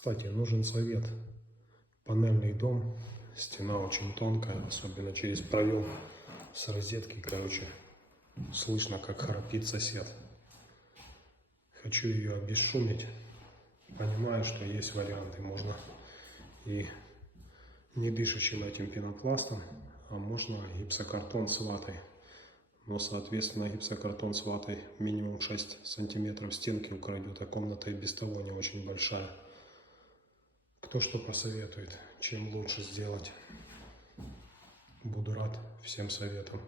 Кстати, нужен совет. Панельный дом, стена очень тонкая, особенно через проем с розетки, короче, слышно, как храпит сосед. Хочу ее обесшумить. Понимаю, что есть варианты. Можно и не дышащим этим пенопластом, а можно гипсокартон с ватой. Но, соответственно, гипсокартон с ватой минимум 6 сантиметров стенки украдет, а комната и без того не очень большая. Кто что посоветует, чем лучше сделать. Буду рад всем советам.